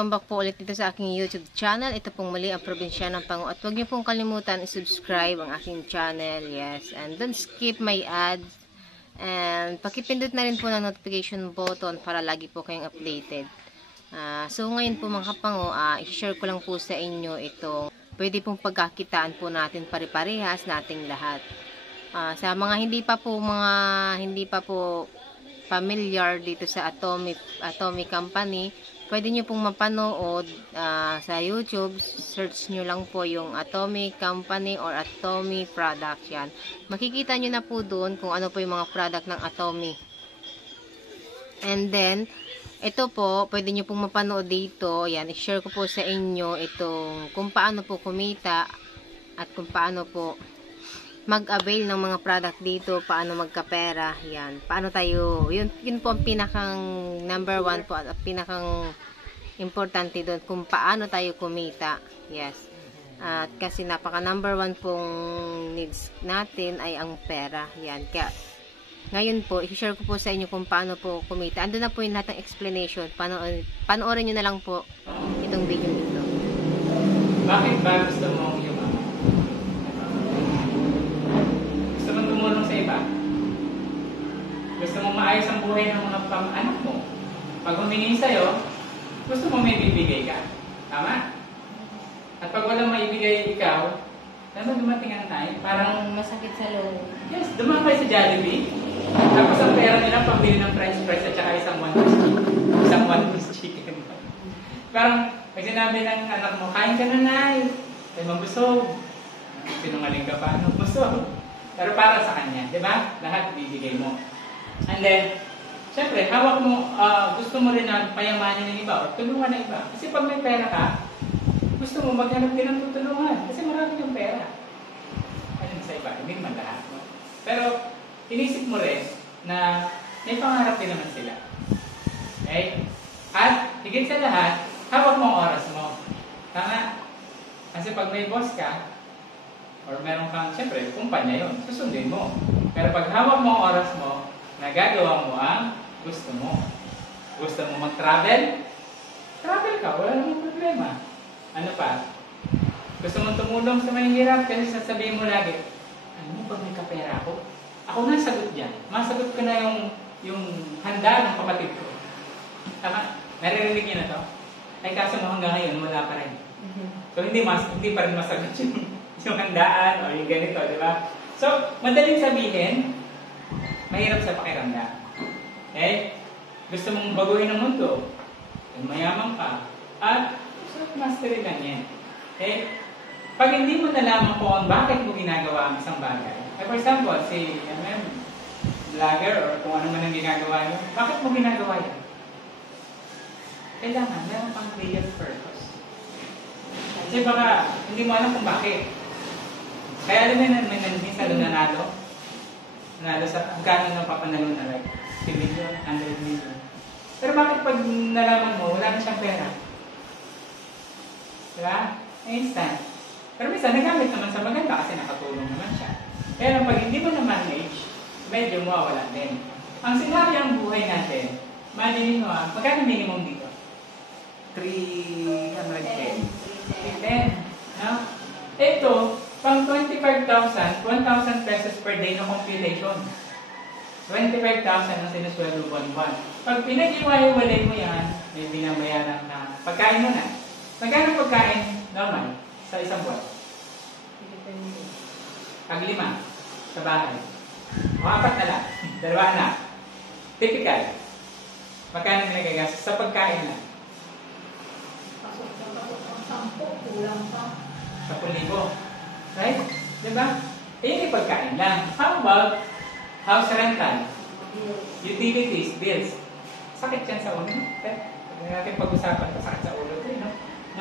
welcome back po ulit dito sa aking YouTube channel. Ito pong muli ang Probinsya ng Pangu. At huwag niyo pong kalimutan i-subscribe ang aking channel. Yes, and don't skip my ads. And pakipindot na rin po ng notification button para lagi po kayong updated. So ngayon po mga kapangu, i-share ko lang po sa inyo itong pwede pong pagkakitaan po natin pare-parehas nating lahat. Sa mga hindi pa po familiar dito sa Atomy Company, pwede nyo pong mapanood sa YouTube. Search nyo lang po yung Atomy Company or Atomy Product. Yan. Makikita nyo na po doon kung ano po yung mga product ng Atomy. And then, ito po, pwede nyo pong mapanood dito. Yan, i-share ko po sa inyo itong kung paano po kumita at kung paano po mag-avail ng mga product dito, paano magkapera, yan. Paano tayo, yun po ang pinakang number one po, at pinakang importante doon, kung paano tayo kumita. Yes. At kasi napaka number one pong needs natin ay ang pera. Yan. Kaya, ngayon po, i-share ko po sa inyo kung paano po kumita. Ando na po yung lahat ng explanation. Panoorin nyo na lang po itong video nito. Bakit ba gusto mo yung tumulong sa iba? Gusto mo maayos ang buhay ng mga anak mo? Pag humingi sa'yo, gusto mo may bibigay ka. Tama? At pag walang maibigay ikaw, dumating ang time, parang masakit sa loob. Yes, dumaan kayo sa Jollibee. Tapos ang pera nila pambili ng french fries at saka isang one-piece chicken. Parang pag sinabi ng anak mo, kain ka na, Nay. Ay mabusog. Sinungaling ka pa, mabusog. Pero para sa kanya, di ba? Lahat bibigay mo. And then, syempre, hawak mo, gusto mo rin na payamanin ng iba o tulungan ng iba. Kasi pag may pera ka, gusto mo maghanap din ng tutulungan. Kasi marami yung pera. Ayun sa iba, hindi naman lahat. No? Pero, inisip mo rin na may pangarap din naman sila. Okay? At, higit sa lahat, hawak mo ang oras mo. Tama? Kasi pag may boss ka, or meron kang, siyempre, kumpanya yun. Susundin mo. Pero pag hawak mo ang oras mo, nagagawa mo ang gusto mo. Gusto mo mag-travel? Travel ka, wala namang problema. Ano pa? Gusto mong tumulong sa mahihirap kasi sasabihin mo lagi, ano mo pag may kapera ako? Ako na sagot dyan. Masagot ko na yung handa ng kapatid ko. Tama? Naririnig niyo na to? Ay kaso mo hanggang ngayon, wala pa rin. So hindi pa rin masagot yung handaan o yung ganito, di ba? So, madaling sabihin, mahirap sa pakiramdam. Okay? Gusto mong baguhin ang mundo, mayaman ka, at mastery lang yan. Okay? Pag hindi mo nalaman kung bakit mo ginagawa ang isang bagay, for example, si vlogger or kung ano man ang ginagawa nyo, bakit mo ginagawa yan? Kailangan, meron pang clear purpose. Kasi baka hindi mo alam kung bakit. Kaya alam mo na minsan nanalo sa magkano na papanalo na like 2 million, 100 million. Pero bakit pag nalaman mo, wala na siyang pera? Diba? Instant. Pero minsan nagamit naman sa maganda kasi nakatulong naman siya. Pero pag hindi mo na-manage, medyo mawawala din. Ang sinaryang buhay natin, imagine mo magkano minimum dito? 310. 310. No? Ito, pang 25,000, 1,000 pesos per day na computation. 25,000 ang sinusweldo buwan-buwan. Pag pinag-iwalay mo yan, may binabayaran na pagkain mo na. Magkano pagkain normal sa isang buwan? Pag 5 sa bahay. O 4 na lang. 2 na. Typical. Magkano nagagastos sa pagkain na? 10, kulang pa. 10,000. Right? Diba? Yun yung pagkain lang. How about house rental? Utilities, bills. Sakit yan sa ulo. Hindi natin pag-usapan pa sakit sa ulo.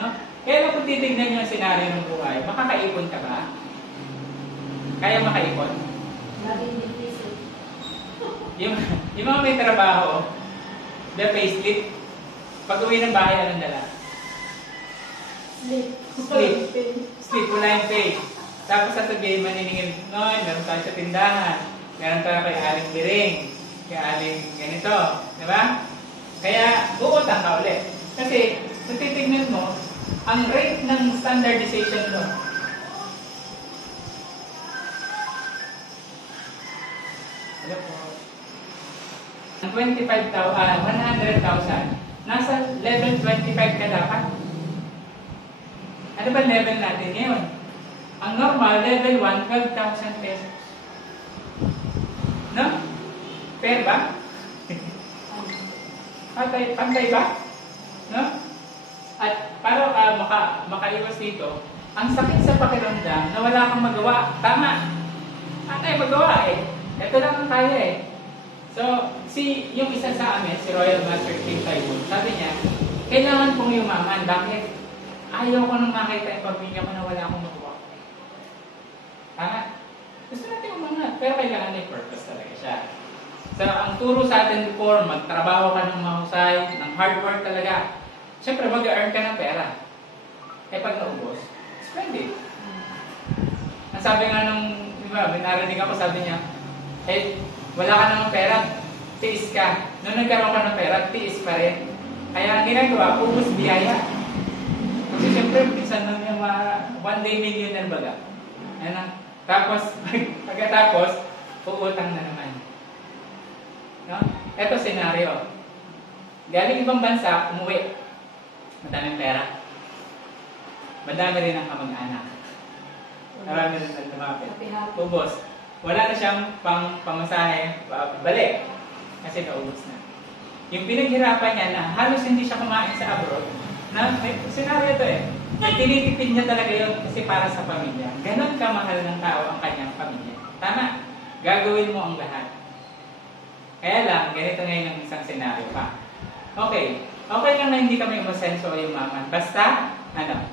No? Kaya kung titignan nyo ang senaryo ng buhay, makakaipon ka ba? Kaya makaipon? Laging difícil. Yung mga may trabaho, the payslip, pag uwi ng bahay, anong dala? Sleep, wala yung pay. Tapos sa tabi, maniningil, meron tayo sa tindahan, meron tayo kay Aling Biring, kay Aling ganito, di ba? Kaya, uutang ka ulit. Kasi, So titignan mo, ang rate ng standardization mo. Ano po? Ang 100,000, nasa level 25 ka dapat. Ano ba level natin ngayon? Ang normal, level 1, 12,000 pesos. No? Fair ba? Pantay ba? No? At para makaiwas dito, ang sakit sa pakiramdam na wala kang magawa. Tama. Ano tayo magawa eh? Ito lang ang kaya eh. So, yung isa sa amin, si Royal Master King Taiwan, sabi niya, kailangan kong yumaman. Bakit? Ayaw ko nang makita yung pamilya ko na wala akong magawa. Tama? Gusto natin umangat, pero kailangan may purpose talaga siya. So, ang turo sa atin before, magtrabaho ka ng mahusay, ng hard work talaga. Siyempre, mag-earn ka ng pera. Eh, pag naubos, spend it. Ang sabi nga nung, di ba, may narinig ako, sabi niya, eh, wala ka namang pera, tiis ka. Nung nagkaroon ka ng pera, tiis pa rin. Kaya ang ginagawa, ubus biyaya. Kasi siyempre, minsan lang yung one day millionaire baga. Ano? Tapos, pagkatapos, uutang na naman. No? Ito senaryo. Galing ibang bansa, umuwi. Madaming pera. Madami rin ang kamag-anak. Marami rin ang lumapit. Ubos. Wala na siyang pamasahe, balik. Kasi naubos na. Yung pinaghirapan niya na halos hindi siya kumain sa abroad, na may senaryo ito eh. Tinitipid niya talaga yun kasi para sa pamilya. Ganon kamahal ng tao ang kanyang pamilya. Tama. Gagawin mo ang lahat. Kaya lang, ganito ngayon ang isang senaryo pa. Okay. Okay lang na hindi kami umasenso o yumaman. Basta, ano?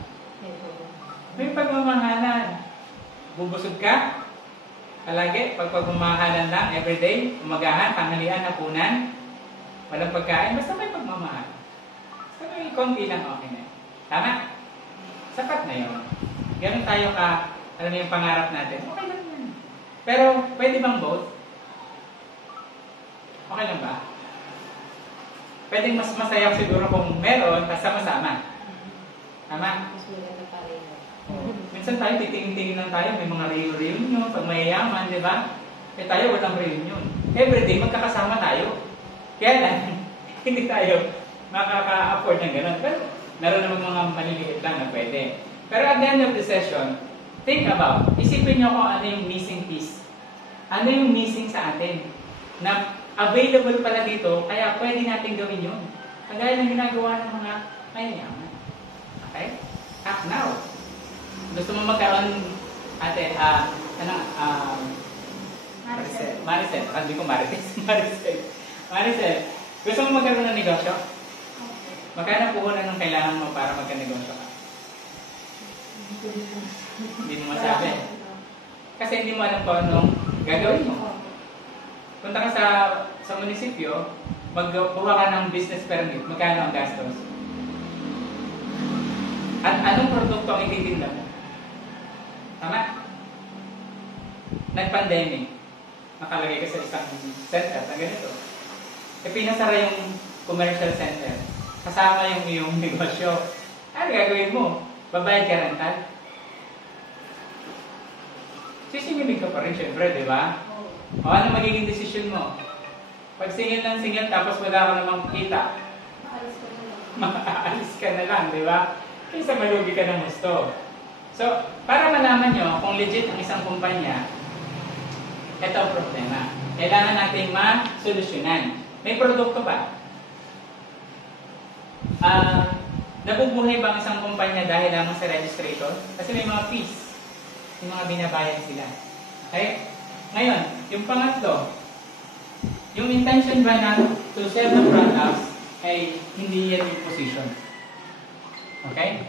May pagmamahalan. Bubusog ka? Palagi, pagpagmamahalan lang, everyday, umagahan, tanghalian, hapunan, walang pagkain, basta may pagmamahal. Basta may konti lang, okay na. Tama? Sapat na yun. Ganun tayo ka, alam mo yung pangarap natin, okay lang yan. Pero, pwede bang both? Okay lang ba? Pwede mas masaya siguro kung meron, tas sama-sama. Tama? Minsan tayo, titingin-tingin lang tayo, may mga reunion, pag mayayaman, di ba? Eh tayo, walang reunion. Everyday, magkakasama tayo. Kaya lang, hindi tayo makaka-afford ng gano'n. Pero, meron naman mga maliliit lang na pwede. Pero at the end of the session, think about, isipin nyo kung ano yung missing piece. Ano yung missing sa atin? Na available pala dito, kaya pwede natin gawin yun. Kagaya ng ginagawa ng mga mayayaman. Okay? Act now. Gusto mo magkaroon, ate, Maricel. Sabi ko Marites. Maricel, gusto mo magkaroon ng negosyo? Magkano puhunan ng kailangan mo para magka-negosyo ka? Hindi mo masabi. Kasi hindi mo alam kung anong gagawin mo. Punta ka sa munisipyo, magkuha ka ng business permit, magkano ang gastos? At anong produkto ang ititinda mo? Tama? Nag-pandemic. Nakalagay ka sa isang center na ganito. E pinasara yung commercial center. Kasama yung iyong negosyo. Ano gagawin mo? Babayad ka rental? Sisingilin ka pa rin syempre, di ba? O ano magiging desisyon mo? Pag singil ng singil tapos wala ka namang kita, makaalis ka na lang, di ba? Kaysa malugi ka ng gusto. So, para malaman nyo kung legit ang isang kumpanya, ito ang problema. Kailangan natin ma-solusyonan. May produkto ba? Nabubuhay ba ang isang kumpanya dahil lamang sa registrator? Kasi may mga fees. May mga binabayad sila. Okay? Ngayon, yung pangatlo, yung intention ba na to sell the products ay hindi yan yung position. Okay?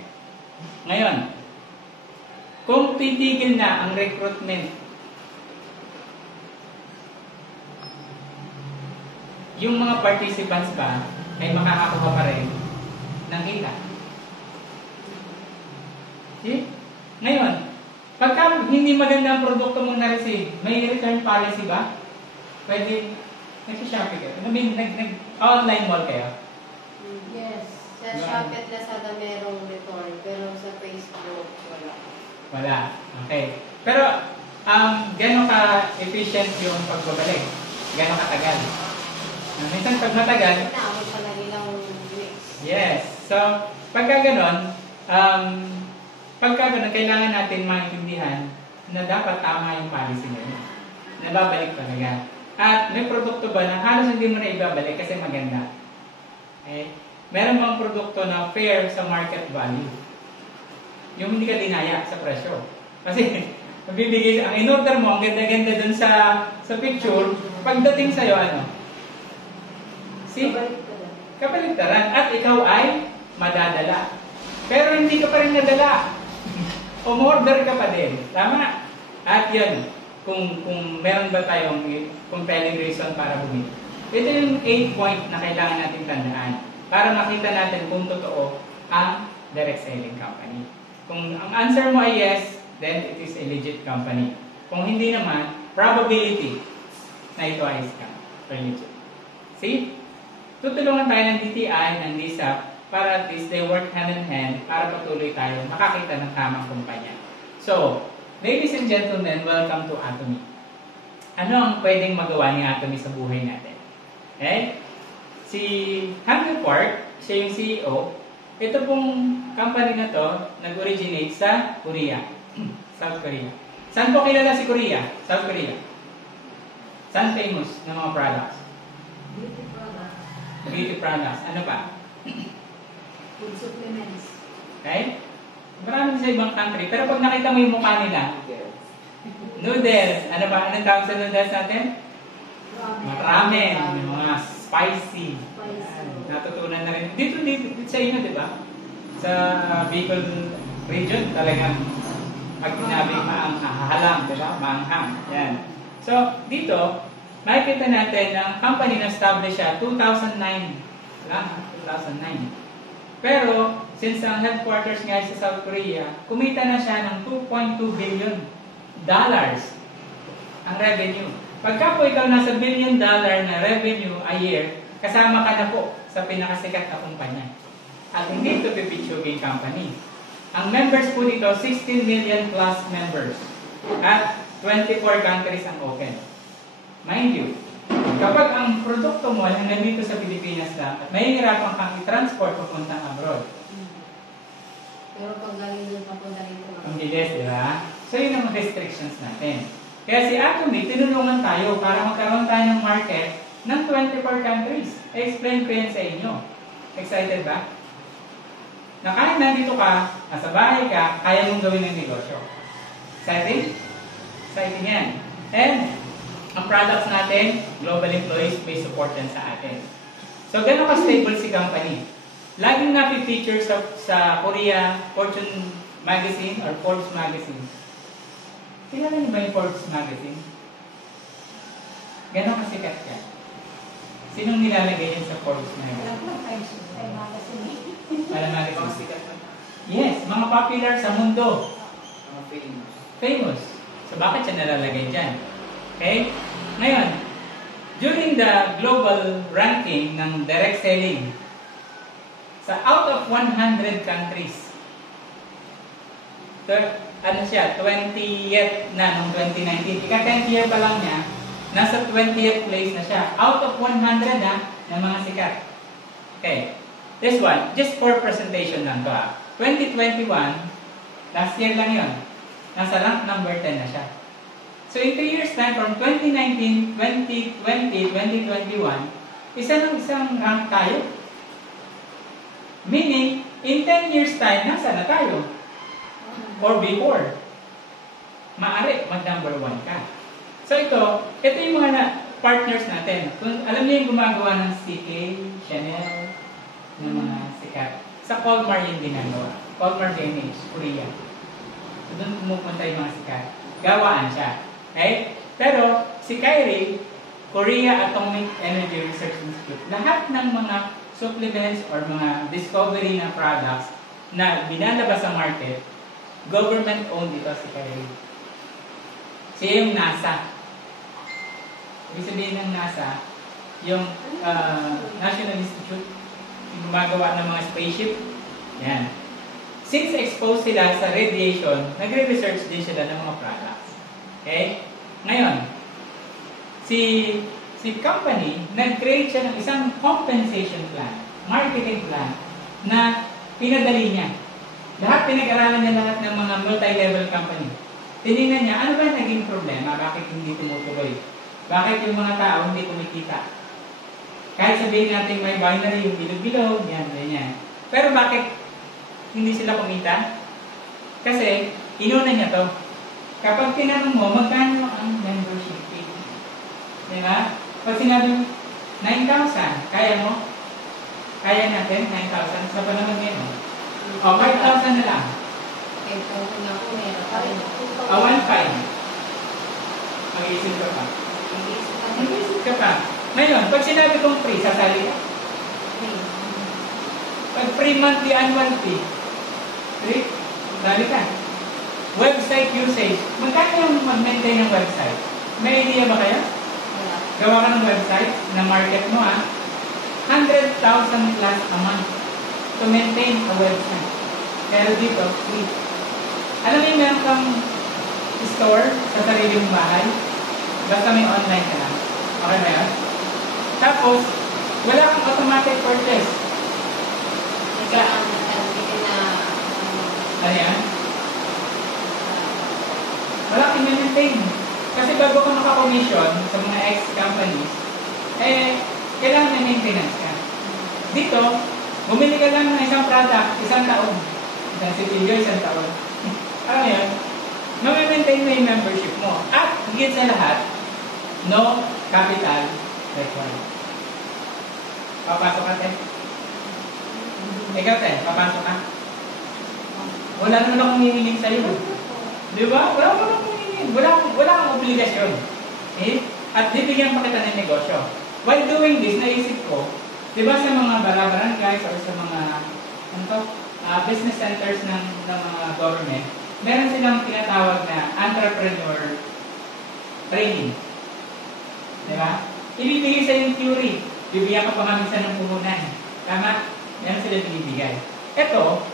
Ngayon, kung titigil na ang recruitment, yung mga participants ba ay makakakuha pa rin ng kita. See? Ngayon, pagka hindi maganda ang produkto mong na-receive, may return policy ba? Pwede, nag-shopping kayo. Nag-online mall kayo? Yes. Sa Shopee at Lazada merong return, pero sa Facebook, wala. Wala. Okay. Pero, gano'n ka-efficient yung pagbabalik? Gano'n katagal? Minsan pag matagal, Inaabot pala nilang weeks. yes. So, pagka gano'n, kailangan natin maintindihan na dapat tama yung policy nyo. Nababalik talaga. At may produkto ba na halos hindi mo na ibabalik kasi maganda? Okay? Meron bang produkto na fair sa market value? Yung hindi ka dinaya sa presyo. Kasi, magbibigay, ang in-order mo, ang ganda-ganda dun sa picture, pagdating sa'yo, ano? Kabaliktaran. At ikaw ay madadala. Pero hindi ka pa rin nadala. Umorder ka pa din. Tama? At yun, kung meron ba tayong compelling reason para bumili. Ito yung 8 point na kailangan natin tandaan para makita natin kung totoo ang direct selling company. Kung ang answer mo ay yes, then it is a legit company. Kung hindi naman, probability na ito ay scam or legit. See? Tutulungan tayo ng DTI, ng DSAP, para at least they work hand in hand para patuloy tayo makakita ng tamang kumpanya. So, ladies and gentlemen, welcome to Atomy. Ano ang pwedeng magawa ni Atomy sa buhay natin? Okay? Si Hanwell Park, siya yung CEO. Ito pong company na to, nag-originate sa Korea. South Korea. Saan po kilala si Korea? South Korea. Saan famous ng mga products? Beauty products. Beauty products. Ano pa? Food supplements. Okay? Marami sa ibang country. Pero pag nakita mo yung mukha nila, noodles. Ano ba? Anong tawag sa noodles natin? Ramen. Yung mga spicy. Natutunan na rin. Dito sa inyo, di ba? Sa Bicol region, talagang pag sinabing maanghahalang, di ba? Maanghang. Yan. So, dito, makikita natin na ang company na-establish siya 2009. Lang, 2009. Pero, since ang headquarters nga sa South Korea, kumita na siya ng $2.2 billion ang revenue. Pagka po ikaw nasa $1 billion na revenue a year, kasama ka na po sa pinakasikat na kumpanya. At hindi ito pipitsuging company. Ang members po dito, 16 million plus members. At 24 countries ang open. Mind you, kapag ang produkto mo ay nandito sa Pilipinas lang at mahihirapan kang i-transport papuntang abroad. Pero pag galing doon papunta rito. Ang bilis, di ba? So yun ang restrictions natin. Kaya si Atomy, tinulungan tayo para magkaroon tayo ng market ng 24 countries. I-explain ko yan sa inyo. Excited ba? Na kahit nandito ka, nasa bahay ka, kaya mong gawin ng negosyo. Exciting? Exciting yan. And, ang products natin, global employees may support yan sa atin. So, gano'n ka-stable si company? Laging napi-feature sa Korea, Fortune Magazine or Forbes Magazine. Kilala niyo ba yung Forbes Magazine? Gano'n kasikat yan? Sinong nilalagay yan sa Forbes Magazine? Alam natin mga sikat na? Yes, mga popular sa mundo. Mga famous. Famous. So, bakit siya nalalagay dyan? Okay? Ngayon, during the global ranking ng direct selling, sa out of 100 countries, ano siya, 20th na noong 2019. Ika-10th year pa lang niya, nasa 20th place na siya. Out of 100 na ng mga sikat. Okay. This one, just for presentation lang to 2021, last year lang yun. Nasa rank number 10 na siya. So in 2 years time, from 2019, 2020, 2021, isang rank tayo. Meaning, in 10 years time, nasa na tayo? Or before. Maari, mag-number 1 ka. So ito yung mga partners natin. Kung alam niyo yung gumagawa ng CK, Chanel, ng mga sikat. Sa Colmar yung ginagawa. Colmar Village, Korea. So doon pumupunta yung mga sikat. Gawaan siya. Okay? Pero si Kyrie, Korea Atomic Energy Research Institute, lahat ng mga supplements or mga discovery na products na binalabas sa market, government-owned ito si Kyrie. Siya yung NASA. Ibig sabihin ng NASA, yung National Institute gumagawa ng mga spaceship. Yan. Since exposed sila sa radiation, nagre-research din sila ng mga products. Okay? Ngayon, si company, nag-create siya ng isang compensation plan, marketing plan, na pinadali niya. Lahat pinag-aralan niya lahat ng mga multi-level company. Tinignan niya, ano ba naging problema? Bakit hindi tumutuloy? Bakit yung mga tao hindi kumikita? Kahit sabihin natin may binary, yung bilog-bilog, yan, ganyan. Pero bakit hindi sila kumita? Kasi, inuna niya to. Kapag tinanong mo, magkano ang membership fee? Diba? Pag sinabi 9,000, kaya mo? Kaya natin, 9,000. Sa panahon ngayon. O, 5,000 na lang. 5,000 na ako, meron pa rin. 1,500. Mag-iisip ka pa. Mag-iisip ka pa. Ngayon, pag sinabi kong free, sasali ka? Pag free monthly annual fee, free, sasali ka. Website usage. Magkano yung mag-maintain ng website? May idea ba kayo? Gawa ka ng website na market mo 100,000 plus a month to maintain a website. Pero dito, free. Alam mo yung meron kang store sa sarili mong bahay? Basta may online ka lang. Okay ba yan? Tapos, wala kang automatic purchase. Ano yan? Wala kang maintain. Kasi bago ka makakomission sa mga ex-companies, kailangan may maintenance ka. Dito, bumili ka lang ng isang product, isang taon. Isang CPU, isang taon. Ano yan? Ma-maintain mo yung membership mo. At, higit sa lahat, no capital required. Papasok ka, te? Ikaw, te, papasok ka? Wala naman akong hinihiling sa'yo. Di ba? Wala akong hinihiling. Wala akong obligasyon. At bibigyan pa kita ng negosyo. While doing this, naisip ko, di ba sa mga barangay or sa mga business centers ng mga government, meron silang tinatawag na entrepreneur training. Di ba? Ibibigay sa yung theory. Bibigyan ka pa nga minsan ng puhunan. Tama? Meron sila binibigay. Ito,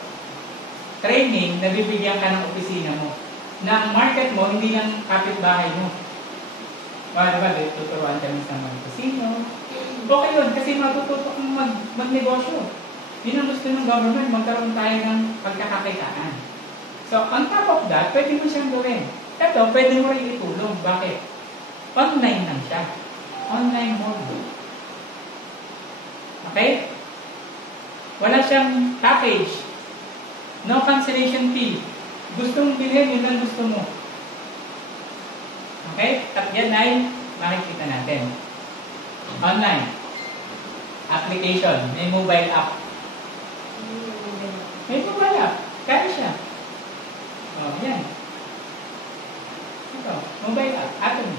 training na bibigyan ka ng opisina mo. Na ang market mo, hindi lang kapitbahay mo. Diba, tuturuan ka sa mga casino. Okay yun, kasi matututo kang magnegosyo. Yun ang gusto ng government, magkaroon tayo ng pagkakakitaan. So, on top of that, pwede mo siyang gawin. Ito, pwede mo rin itulong. Bakit? Online lang siya. Online mode. Okay? Wala siyang package. No cancellation fee. Gusto mong bilhin, yun lang gusto mo. Okay? At yan ay makikita natin. Online. Application. May mobile app. May mobile app. Kaya siya. O, yan. Ito. Mobile app. Atin.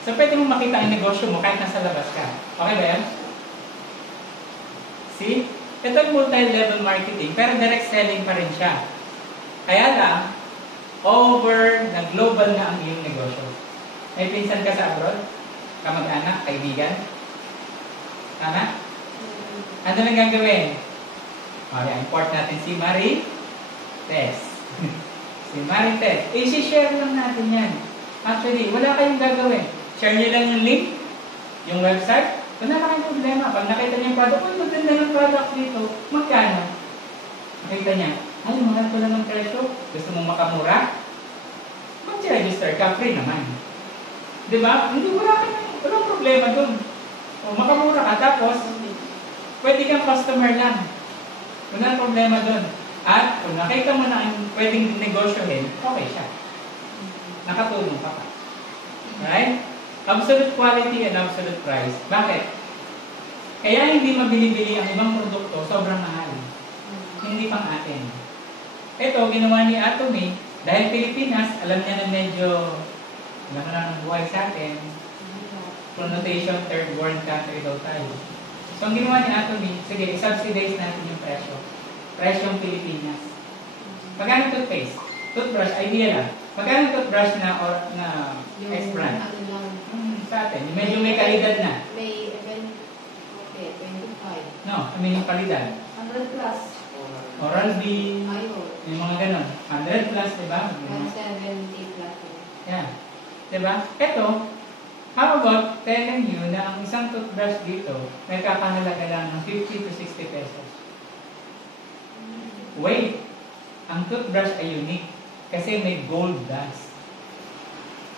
So, pwede mong makita ang negosyo mo kahit nasa labas ka. Okay ba yan? See? Ito yung multi-level marketing, pero direct selling pa rin siya. Kaya lang, over na global na ang iyong negosyo. May pinsan ka sa abroad? Kamag-anak? Kaibigan? Tama? Ano lang gagawin? Okay, import natin si Marie Tess. Si Marie Tess. I-share lang natin yan. Actually, wala kayong gagawin. Share nyo lang yung link, yung website. Wala na kayong problema. Pag nakita niya yung product, maganda ng product dito. Magkano? Nakita niya, ay, mahal ko lang ng presyo. Gusto mong makamura? Mag-register ka, free naman. Diba? Hindi, walang problema dun. O, makamura ka, tapos, pwede kang customer lang. Walang problema dun. At, kung nakita mo na ang pwedeng negosyohin, okay siya. Nakatulong ka pa. Right? Absolute quality and absolute price. Bakit? Kaya hindi mabili-bili ang ibang produkto, sobrang mahal. Hindi pang atin. Ito, ginawa ni Atomy, dahil Pilipinas, alam niya na medyo, alam na ng buhay sa atin, connotation, third world country daw tayo. So, ang ginawa ni Atomy, sige, subsidize natin yung presyo. Presyong Pilipinas. Magkano toothpaste? Toothbrush, idea lang. Magkano toothbrush na S-brand? Sa atin, medyo may kalidad na. May Eh, 25. No, I mean yung kalidad. 100 plus. Oral-B, Ayun. yung mga ganon. 100 plus, diba? 170 plus. Yan. Diba? Ito, how about telling you na ang isang toothbrush dito may kakahalaga lang ng 50 to 60 pesos. Wait, ang toothbrush ay unique kasi may gold dust.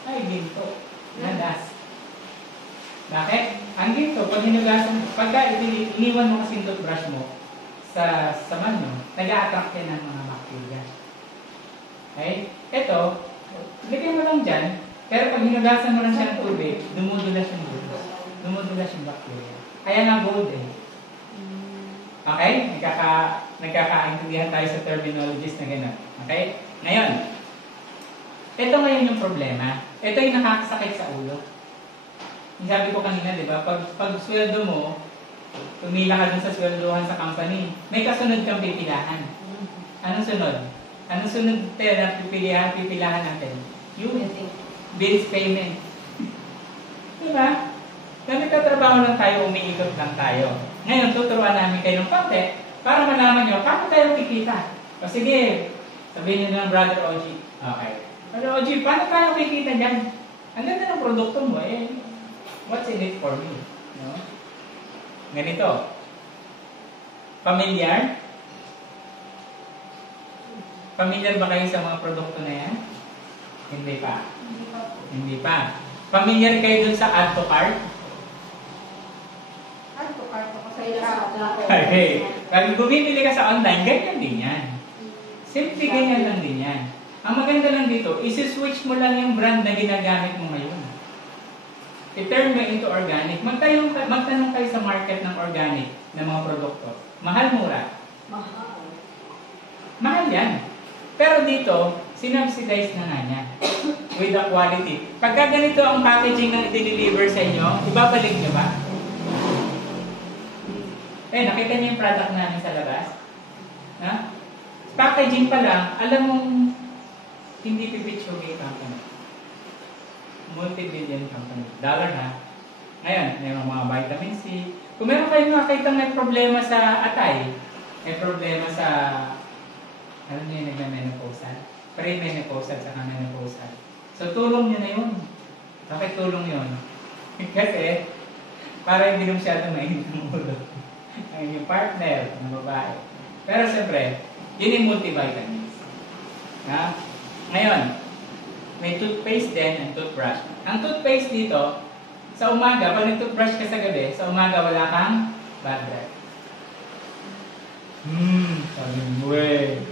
Ay, ginto na dust. Bakit? Ang ginto, pag hinugasan, pagka iniwan mo kasi yung toothbrush mo sa man nyo, nag-a-attract yan ng mga bacteria. Okay? Ito, lagay mo lang dyan, pero pag hinugasan mo lang siya ng tubig, dumudulas yung gold. Dumudulas yung bacteria. Kaya nga gold eh. Okay? Nagkakaintindihan tayo sa terminologies na gano'n. Okay? Ngayon, ito ngayon yung problema. Ito yung nakakasakit sa ulo. Yung sabi ko kanina, di ba? Pag sweldo mo, tumila ka dun sa sweldohan sa company, may kasunod kang pipilahan. Anong sunod? Anong sunod na pipilahan natin? Yung bills payment. Diba? Kasi katrabaho lang tayo, umiikot lang tayo. Ngayon, tuturuan namin kayo ng konti para malaman nyo, paano tayo kikita? O sige, sabihin nyo ng Brother OG. Okay. Brother OG, paano tayo kikita dyan? Ang ganda ng produkto mo, what's in it for me? No? Ganito. Familiar? Familiar ba kayo sa mga produkto na yan? Hindi pa. Hindi pa. Familiar kayo dun sa add to cart? Add to cart ako sa ila. Okay. Pag bumibili ka sa online, ganyan din yan. Simple ganyan lang din yan. Ang maganda lang dito, isi-switch mo lang yung brand na ginagamit mo ngayon. I-turn mo into organic. Magtanong kayo sa market ng organic na mga produkto. Mahal, mura? Mahal. Mahal yan. Pero dito, sinubsidize na nga niya. With the quality. Pagka ganito ang packaging na i-deliver sa inyo, ibabalik nyo ba? Nakita niyo yung product namin sa labas? Ha? Packaging pa lang, alam mong hindi pipitsugay company. Multi-billion company. Dollar na. Ngayon, may mga vitamin C. Kung meron kayo nakakita may problema sa atay, may problema sa, ano nyo yung nagna-menopausal? Pre-menopausal sa menopausal. So, tulong nyo na yun. Bakit tulong yun? Kasi, para hindi masyado mainit ang ulo. Ang inyong partner, ng babae. Pero siyempre, yun yung multivitamins. Ha? Ngayon, may toothpaste din and toothbrush. Ang toothpaste dito, sa umaga, pag nag-toothbrush ka sa gabi, sa umaga wala kang bad breath. Sabi mo eh.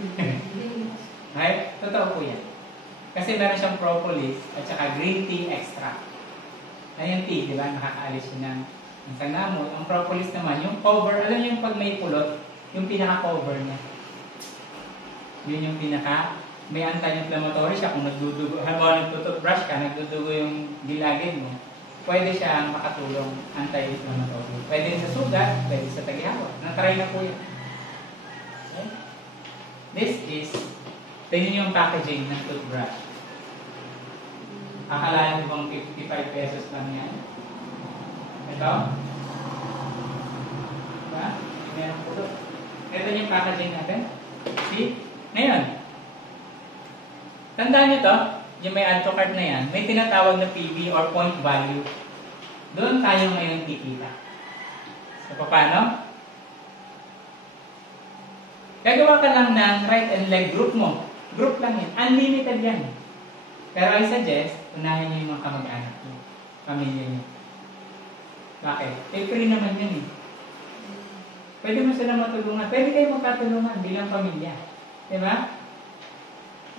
Right? Totoo po yan. Kasi meron siyang propolis at saka green tea extract. Ay yung tea, di ba? Nakakaalis yun ng sangamot. Ang propolis naman, yung cover, alam niyo yung pag may pulot, yung pinaka-cover niya. Yun yung may anti-inflammatory siya. Kung nagdudugo, halimbawa nagtututbrush ka, nagdudugo yung gilagid mo, pwede siyang makatulong anti-inflammatory. Pwede sa sugat, pwede sa tagihawat. Natry na po yun. Okay? This is, tingnan niyo yung packaging ng toothbrush. Akala niyo bang 55 pesos lang yan? Ito? Diba? Meron po ito. Ito yung packaging natin. See? Ngayon, tandaan nyo to, yung may add to cart na yan, may tinatawag na PV or point value. Doon tayo ngayon kikita. So, paano? Gagawa ka lang ng right and leg group mo. Group lang yan. Unlimited yan. Pero I suggest, unahin nyo yung mga kamag-anak nyo. Pamilya nyo. Bakit? Free naman yun eh. Pwede mo sila matulungan. Pwede kayo magkatulungan bilang pamilya. Diba?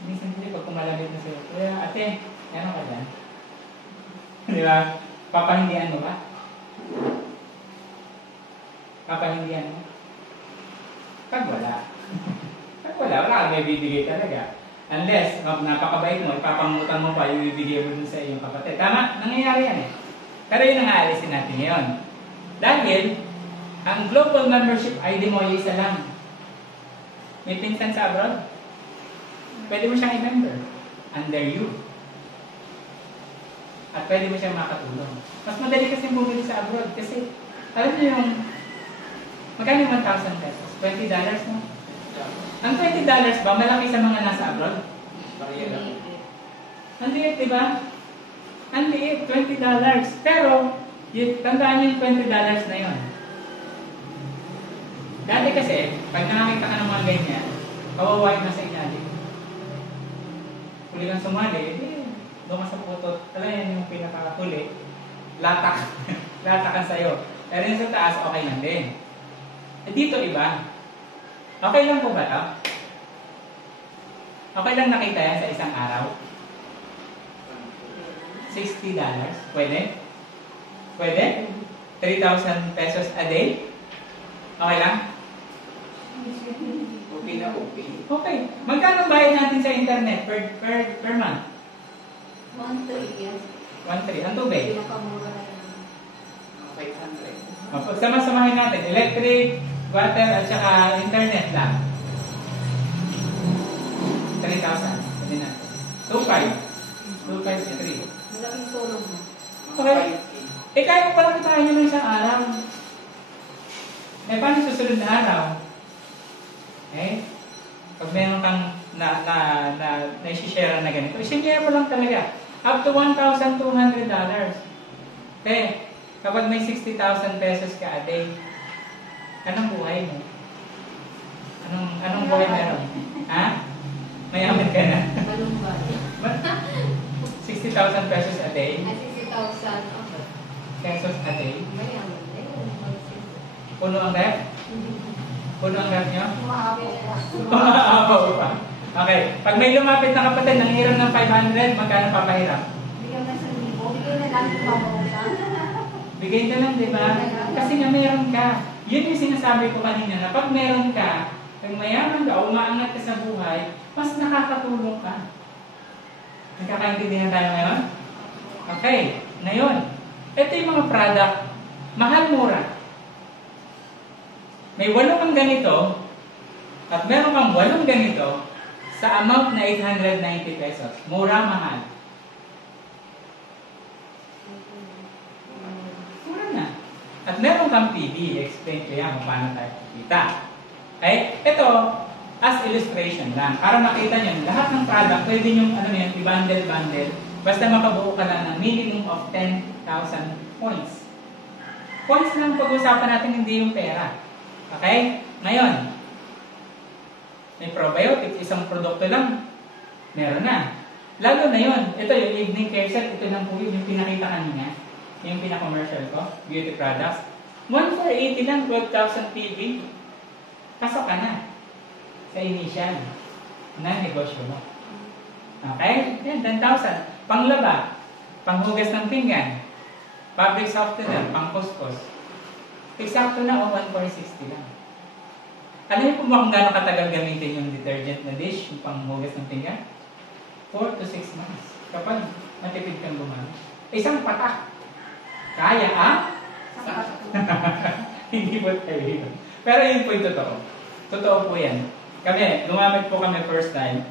Minsan hindi, pag kumalagit na sila, kaya ate, ano ka dyan? Diba? Papahindihan mo ba? Papahindihan mo? Pag wala. Pag wala kang may bibigay talaga. Unless, napakabait mo, ipapangutan mo pa yung bibigay mo dun sa iyong kapatid. Tama? Nangyayari yan eh. Pero yun ang aalisin natin ngayon. Dahil, ang global membership ID mo ay isa lang. May pinsan sa abroad? Pwede mo siyang i-member under you. At pwede mo siyang makatulong. Mas madali kasi bumili sa abroad kasi alam niyo yung Magkano yung 1,000 pesos? $20 no? Ang $20 ba, malaki sa mga nasa abroad? Ang liit, di ba? Ang liit, $20. Pero, tandaan yung $20 na yun. Dati kasi, pag nakakita ka ng mga ganyan, kawawa yung nasa ilalim. Huli kang sumali, doon ka sa putot. Talayan yung pinakahuli. Latak. Latakan sa'yo. Pero yung sa taas, okay lang din. Dito iba. Okay lang po ba ito? Okay lang nakita yan sa isang araw? $60? Pwede? Pwede? 3,000 pesos a day? Okay lang? Okay na okay. Okay. Magkano bayad natin sa internet per month? 1-3 yan. 1,300. Ang tubig? Pinakamura na yan. 500. Pagsama-samahin natin, electric, water, at saka internet lang. 3,000. Pwede natin. 2,500. 2,500. Malaking tulong mo. Okay. Eh, kaya mo pala kitain nyo ng isang araw. Eh, paano susunod na araw? Eh, pag meron kang na-share na ganito, i-share mo lang talaga. Up to $1,200. Eh, kapag may 60,000 pesos ka a day, anong buhay mo? Anong buhay meron? Ha? Mayaman ka na. Anong ba? 60,000 pesos a day? Ay, 60,000. Okay. Pesos a day? Mayaman. Puno ang rep? Puno ang rep nyo? Umahapin. Umaabaw pa. Okay. Pag may lumapit na kapatid, nang hiram ng 500, magkano papahiram? Bigyan na sa libo. Bigyan na lang yung mabawasan. Bigay ka lang, di ba? Kasi nga meron ka. Yun yung sinasabi ko kanina na pag meron ka, pag mayaman ka, umaangat ka sa buhay, mas nakakatulong ka. Nagkakaintindihan tayo ngayon? Okay. Ngayon, ito yung mga product, mahal-mura. May 8 kang ganito, at meron kang 8 ganito, sa amount na 890 pesos. Mura, mahal. Mura na. At meron kang PB, explain ko yan kung paano tayo kita. Okay? Ito, as illustration lang. Para makita nyo, lahat ng product, pwede nyo, i-bundle. Basta makabuo ka lang ng minimum of 10,000 points. Points lang pag-usapan natin, hindi yung pera. Okay? Ngayon, may probiotics, isang produkto lang, meron na. Lalo na yun, ito yung evening care set, ito lang po yung pinakita kanina, yung pinaka-commercial ko, beauty products. 1,480 lang, 12,000 PV. Pasok ka na sa initial na negosyo mo. Okay? Yan, 10,000. Panglaba, panghugas ng pinggan, fabric softener, pang-kuskus. Eksakto na o 1,460 lang. Alam niyo po ba kung gaano katagal gamitin yung detergent na dish, yung panghugas ng pinggan? 4 to 6 months. Kapag matipid kang gumamit. Isang patak. Kaya ah? Hindi po tayo yun. Pero yun po yung totoo. Totoo po yan. Kami, gumamit po kami first time.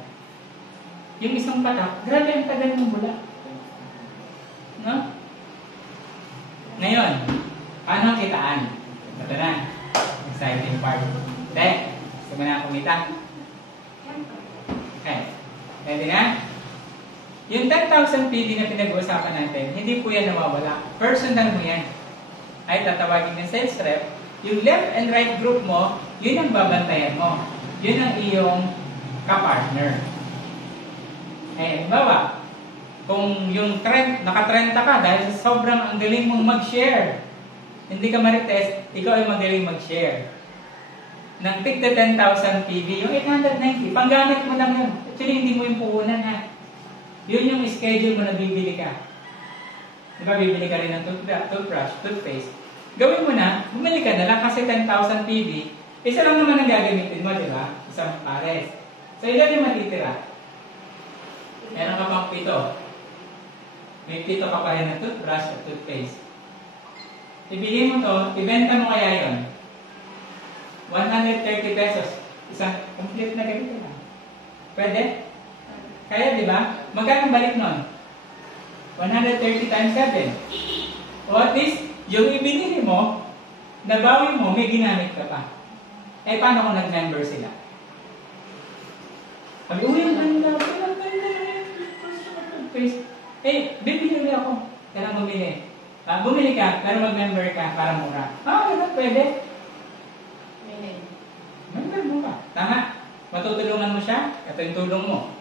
Yung isang patak, grabe ang tagal ng bula. No? Ngayon, paano kitaan? Ito na. Exciting part. Dahil, gusto mo na kumita? Okay. Ready na? Yung 10,000 PD na pinag-uusapan natin, hindi po yan nawawala. Personal mo yan. Ay tatawagin ng sales rep. Yung left and right group mo, yun ang babantayan mo. Yun ang iyong kapartner. Eh, halimbawa, kung yung trend, naka-30 ka dahil sa sobrang ang galing mong mag-share, hindi ka marites, ikaw ay magaling mag-share. Nang tigda 10,000 PV, yung 890, panggamit mo lang yun. Actually, hindi mo yung puhunan ha. Yun yung schedule mo na bibili ka. Di ba, bibili ka rin ng toothbrush, toothpaste. Gawin mo na, bumili ka na lang kasi 10,000 PV, isa lang naman ang gagamitin mo, di ba? Isang pares. So, ilan yung matitira? Meron ka pang 7. May 7 ka pa rin na toothbrush at toothpaste. Ibili mo to, ibenta mo kaya yun. 130 pesos. Isang complete na ganito lang. Pwede? Kaya, di ba? Magkano balik nun? 130 times 7. O at least, yung ibinili mo, nabawi mo, may ginamit ka pa. Eh, paano kung nag-member sila? Sabi, uy, ang ganda, bibili ako. Kailangan bumili. Bumili ka, pero mag-member ka para mura. Ganun, pwede. Member mo ka. Tama. Matutulungan mo siya, ito yung tulong mo.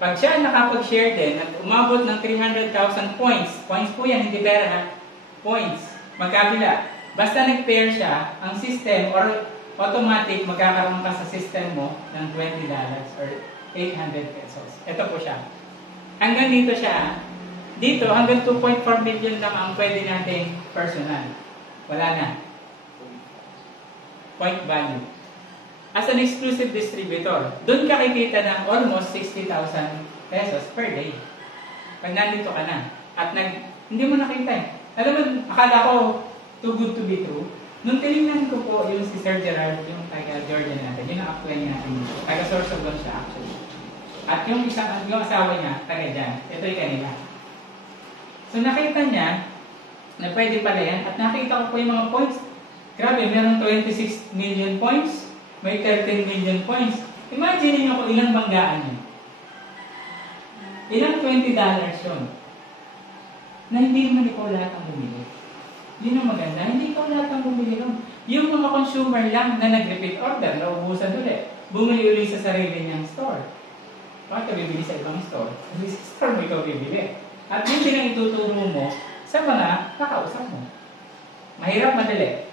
Pag siya nakapag-share din at umabot ng 300,000 points, points po yan, hindi pera ha, points, magkabila. Basta nag-pair siya, ang system or automatic magkakaroon ka sa system mo ng $20 or 800 pesos. Ito po siya. Hanggang dito siya. Dito, hanggang 2.4 million lang ang pwede nating personal. Wala na. Point value. As an exclusive distributor, doon ka kikita ng almost 60,000 pesos per day. Pag nandito ka na. At hindi mo nakita eh. Alam mo, akala ko, too good to be true. Nung tinignan ko po yung si Sir Gerard, yung taga Georgia natin, yun ang apply natin dito. Taga source of law siya actually. At yung asawa niya, taga dyan. Ito yung kanila. So nakita niya na pwede pala yan. At nakita ko po yung mga points. Grabe, meron 26 million points. May 13 million points. Imagine niyo kung ilang banggaan yun. Ilang $20 yun. Na hindi naman ikaw lahat ang bumili. Hindi na maganda, hindi ikaw lahat ang bumili nun. Yung mga consumer lang na nag-repeat order, naubusan ulit. Bumili ulit sa sarili niyang store. Bakit ka bibili sa ibang store? Kasi sa store mo ikaw bibili. At yun din ang ituturo mo sa mga kakausap mo. Mahirap, madali.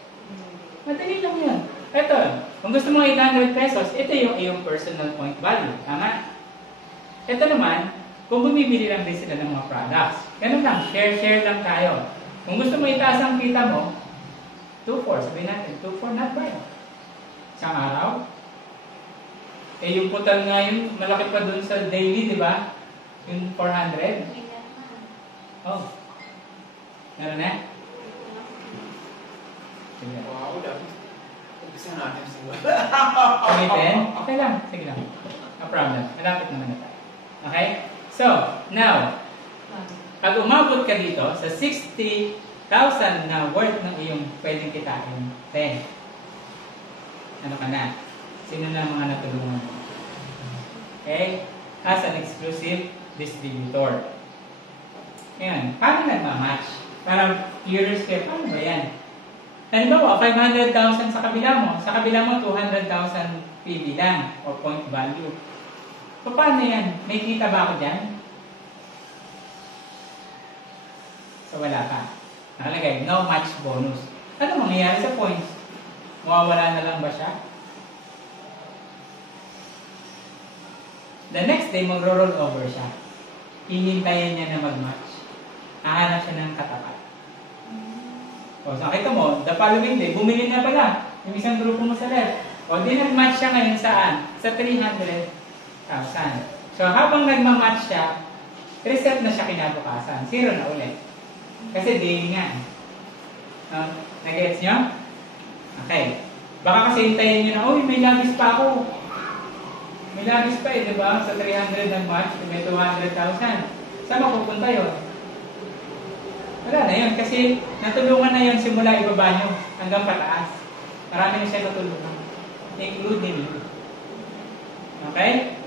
Madali lang yan. Ito, kung gusto mo 800 pesos, ito yung iyong personal point value. Tama? Ito naman, kung bumibili lang din sila ng mga products. Ganun lang, share lang tayo. Kung gusto mo itaas ang kita mo, 2.4, sabihin natin, 2.4 not bad. Isang araw. Eh yung putal nga yun, malaki pa dun sa daily, di ba? Yung 400. Oh. Meron na? Sige. Wow, dapat. Umpisa natin siguro. Umitin? Okay lang. Sige lang. No problem. Malapit naman na tayo. Okay? So, now, pag umabot ka dito sa 60,000 na worth ng iyong pwedeng kitain, then, ano ka na? Sino na mga natulungan mo? Okay? As an exclusive distributor. Ngayon, paano nagmamatch? Para curious kayo, paano ba yan? Halimbawa, 500,000 sa kabila mo. Sa kabila mo, 200,000 PB lang o point value. So, paano yan? May kita ba ako dyan? So, wala pa. Nakalagay, no match bonus. Ano mangyayari sa points? Mawawala na lang ba siya? The next day, magro-roll over siya. Hihintayin niya na mag-match. Hahanap siya ng katapat. O, so, nakita mo, the following day, bumili na pala yung isang grupo mo sa left. O, di nag-match siya ngayon saan? Sa 300,000. So, habang nagma-match siya, reset na siya kinabukasan. Zero na ulit. Kasi daily nga. Nag-gets nyo? Okay. Baka kasi hintayin nyo na, uy, may labis pa ako. May labis pa eh, di ba? Sa 300 nag-match, may 200,000. Saan mapupunta yun? Wala na yun. Kasi natulungan na yun simula ibaba nyo hanggang pataas. Marami na siya natulungan. Including you. Okay?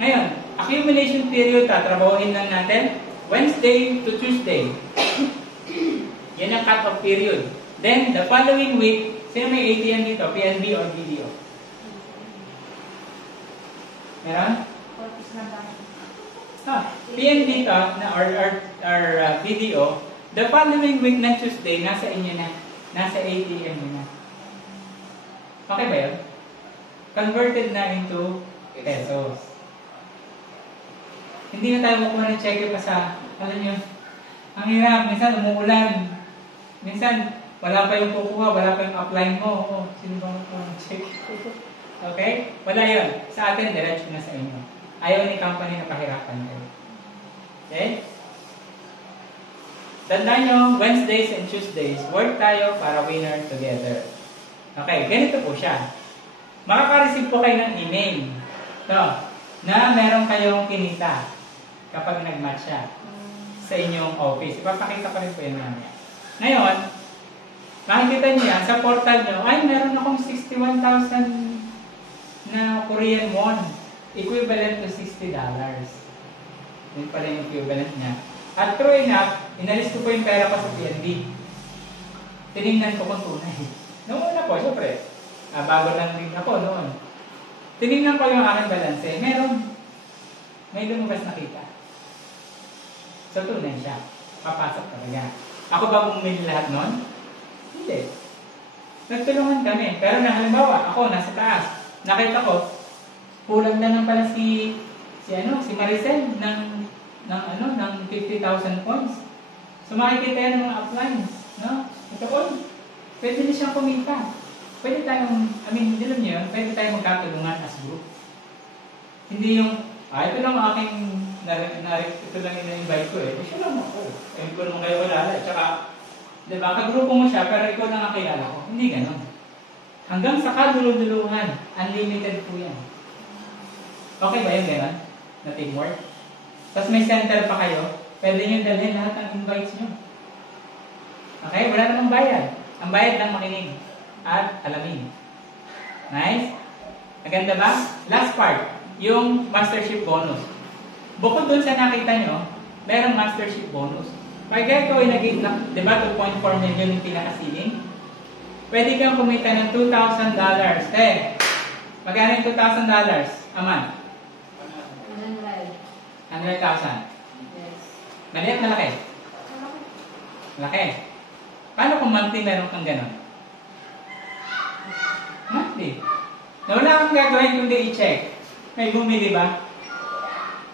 Ngayon, accumulation period, tatrabahuin lang natin. Wednesday to Tuesday. Yan ang cut-off period. Then, the following week, sino may ATM dito? PNB or BDO? Meron? PNB to, or BDO, the following week na Tuesday, nasa inyo na. Nasa ATM nyo na. Okay ba yun? Converted na into pesos. Hindi na tayo makuha ng cheque pa sa, alam nyo, ang hirap, minsan umuulan. Minsan, wala pa yung kukuha, wala pa yung upline mo. Oh, sino ba makuha ng cheque? Okay? Wala yun. Sa atin, diretso na sa inyo. Ayaw ni company na pahirapan kayo. Okay? Tandaan nyo, Wednesdays and Tuesdays, work tayo para winner together. Okay, ganito po siya. Makaka-receive po kayo ng email. Na meron kayong kinita kapag nag-match siya sa inyong office. Ipapakita ko rin po yun namin. Ngayon, Makikita niyo yan, sa portal niyo, ay meron akong 61,000 na Korean won. Equivalent to $60. Yun pala yung equivalent niya. At true enough, inalis ko po yung pera ko sa PNB. Tinignan ko kung tunay. Noong una po, syempre, bago lang din ako noon. Tinignan ko yung aking balanse. Meron. May lumabas na kita. So tunay siya. Papasok talaga. Ako ba bumili lahat noon? Hindi. Nagtulungan kami. Pero na halimbawa, ako nasa taas. Nakita ko, kulang na lang pala si Maricel ng 50,000 points. So makikita yan ng mga uplines, no? Ito po, pwede na siyang kumita. Pwede tayong, alam niyo yun, pwede tayong magkatulungan as group. Hindi yung, ito lang aking, ito lang ina-invite ko eh. Siya lang ako. Hindi ko naman kayo kilala. Tsaka, diba, kagrupo mo siya, pero ikaw lang ang kilala ko. Hindi ganon. Hanggang sa kaduluduluhan, unlimited po yan. Okay ba yun, ganon? Na teamwork? Tapos may center pa kayo, pwede nyo dalhin lahat ng invites nyo. Okay? Wala namang bayad. Ang bayad lang makinig at alamin. Nice? Maganda ba? Last part, yung mastership bonus. Bukod dun sa nakita nyo, merong mastership bonus. Pag ikaw ay naging, di ba 2.4 million yung pinakasiling? Pwede kang kumita ng $2,000. Magkano yung $2,000 a month? 100,000. Yes. Maliit na laki? Laki. Paano kung monthly meron kang ganon? Monthly. Na wala kang gagawin kundi i-check. May bumili ba?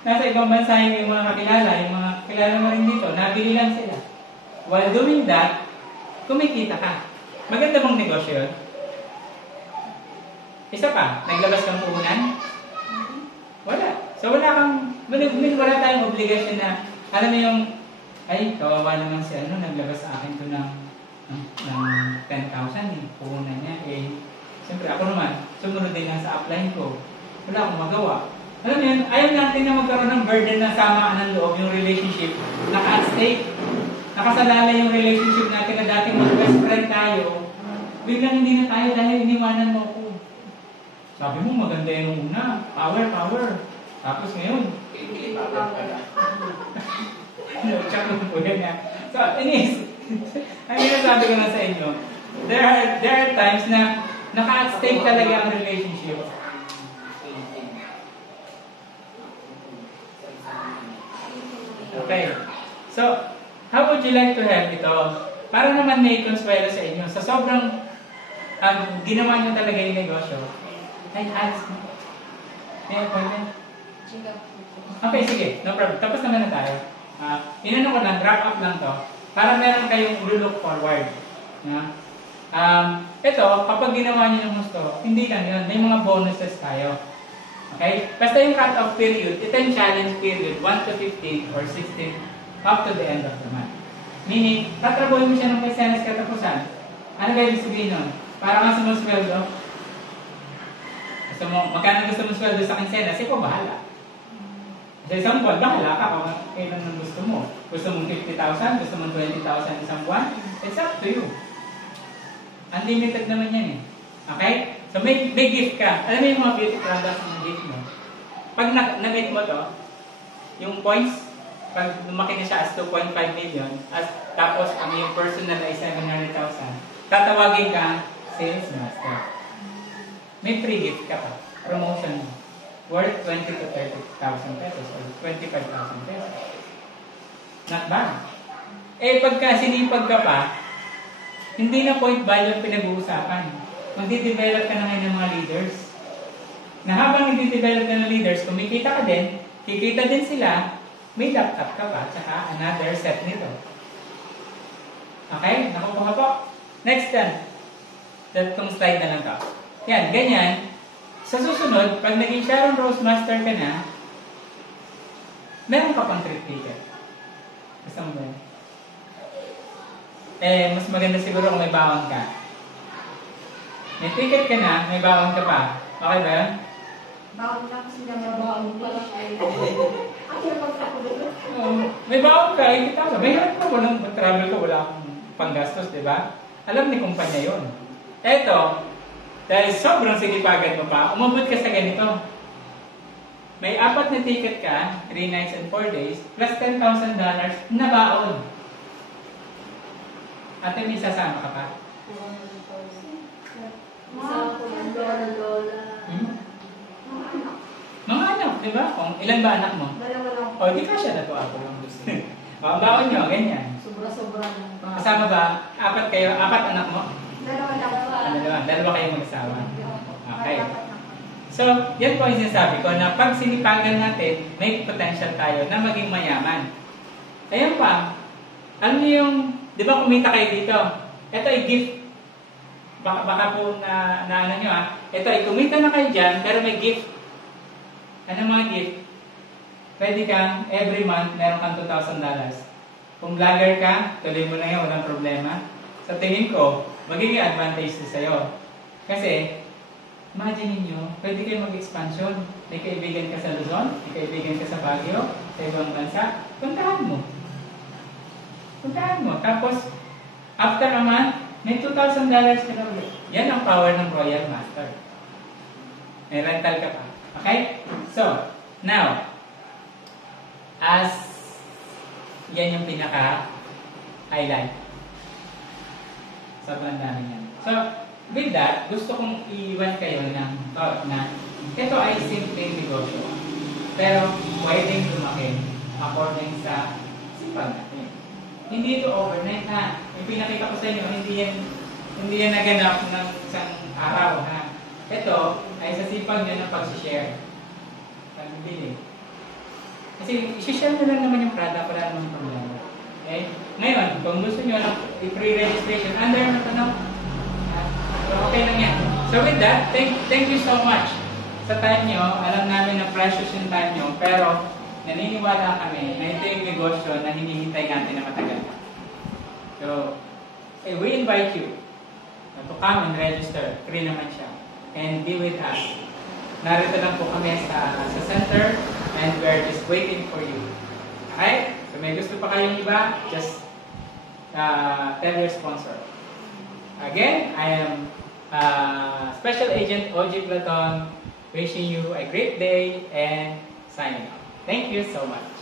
Nasa ibang bansa yung mga kakilala, yung mga kilala mo rin dito, nabili lang sila. While doing that, kumikita ka. Maganda bang negosyo yun? Isa pa, naglabas kang puhunan? Wala. So wala tayong obligasyon na, alam mo yung, ay, kawawa naman si naglabas sa akin to ng 10,000, yung puhunan niya. Siyempre ako naman, sumunod din lang sa upline ko. Wala akong magawa. Alam mo yun, ayaw natin na magkaroon ng burden na samaan ng loob yung relationship. Naka-at-stake. Nakasalala yung relationship natin na dating mag-best friend tayo. Biglang hindi na tayo dahil iniwanan mo ako. Sabi mo, maganda yung una. Power. Tapos ngayon, tsaka po yan nga. So, inis. Ang sinasabi ko na sa inyo, there are times na naka-at-stake talaga ang relationship. Okay. So, how would you like to have ito? Para naman may konsuelo sa inyo. Sa sobrang ginawa nyo talaga yung negosyo. Ay, ask mo. May appointment? Okay, sige. No problem. Tapos naman na tayo. Inano ko lang, wrap up lang to. Para meron kayong look forward. Ito, kapag ginawa nyo ng gusto, hindi lang yun. May mga bonuses tayo. Okay? Basta yung cut-off period, ito yung challenge period, 1 to 15 or 16 up to the end of the month. Meaning, tatrabuhin mo siya ng Quincenas katapusan. Ano ba ibig sabihin nun? Para nga sumusweldo. Magkano gusto mo sweldo sa Quincenas, ikaw bahala. Sa isang buwan, bahala ka kung kailan ang gusto mo. Gusto mong 50,000, gusto mong 20,000 isang buwan, it's up to you. Unlimited naman yan eh. Okay? So may gift ka. Alam mo yung mga beauty products ng gift mo? Pag na-meet mo to, yung points, pag lumaki na siya as 2.5 million, tapos ang yung personal ay 700,000, tatawagin ka sales master. May free gift ka pa. Promotion mo. Worth 20 to 30,000 pesos or 25,000 pesos. Not bad. Pagka sinipag ka pa, hindi na point value ang pinag-uusapan. Magdi-develop ka na ngayon ng mga leaders. Na habang nagdi-develop ka ng leaders, kumikita ka din, kikita din sila, may laptop ka pa, tsaka another set nito. Okay? Nakukuha po? Next then. Itong slide na lang to. Yan, ganyan. Sa susunod, pag naging Sharon Rose Master ka na, meron ka pang trip ticket. Gusto mo ba? Mas maganda siguro kung may bawang ka. May ticket ka na, may bawang ka pa. Okay ba yun? Bawang na kasi na mabawang pala kayo. Ako na pagkakulit. May bawang ka, kita ka. May hirap ka, walang travel ka, wala akong panggastos, di ba? Alam ni kumpanya yun. Eto, dahil sobrang sinipagan mo pa, umabot ka sa ganito. May 4 na ticket ka, 3 nights and 4 days, plus $10,000 na baon. Ate, may sasama ka pa? Isa ko yung lola. Mga anak, di ba? Kung ilan ba anak mo? Dalawa lang. O, di ka siya na to ako lang gusto. Ang baon nyo, ganyan. Sobra-sobra lang. Kasama ba? 4 kayo? 4 anak mo? Dalawa lang. Dalawa kayong mag-asawa. Okay. So, yan po yung sinasabi ko na pag sinipagan natin, may potential tayo na maging mayaman. Ayan pa, alam niyo yung, di ba kumita kayo dito? Ito ay gift. Baka po na ano nyo ito ay kumita na kayo dyan, pero may gift. Anong mga gift? Pwede kang, every month, meron kang $2,000. Kung vlogger ka, tuloy mo na yun, walang problema. Sa tingin ko, magiging advantage na sa'yo. Kasi, imagine niyo, pwede kayo mag-expansion. May kaibigan ka sa Luzon, may kaibigan ka sa Baguio, sa ibang bansa. Puntahan mo. Puntahan mo. Tapos, after a month, may $2,000 ka na ulit. Yan ang power ng Royal Master. May rental ka pa. Okay? So, now, as yan yung pinaka-highlight. Sobrang dami yan. So, with that, gusto kong iiwan kayo ng thought na ito ay simpleng negosyo. Pero, pwedeng lumaki according sa sipag natin. Hindi ito overnight ha. Yung pinakita ko sa inyo, hindi yan naganap ng isang araw ha. Ito ay sa sipag nyo ng pag-share. Pagbili. Kasi, isi-share nyo lang naman yung product, wala namang problema. Okay? Ngayon, kung gusto nyo ng pre-registration, under na tanong, so, okay lang yan. So with that, thank you so much sa time nyo. Alam namin na precious yung time nyo, pero naniniwala kami na ito yung negosyo na hinihintay natin na matagal. So, we invite you to come and register. Free naman siya. And be with us. Narito lang po kami sa center and we're just waiting for you. Okay? So may gusto pa kayong iba, just tell your sponsor. Again, I am Special Agent OG Platon, wishing you a great day and signing off. Thank you so much.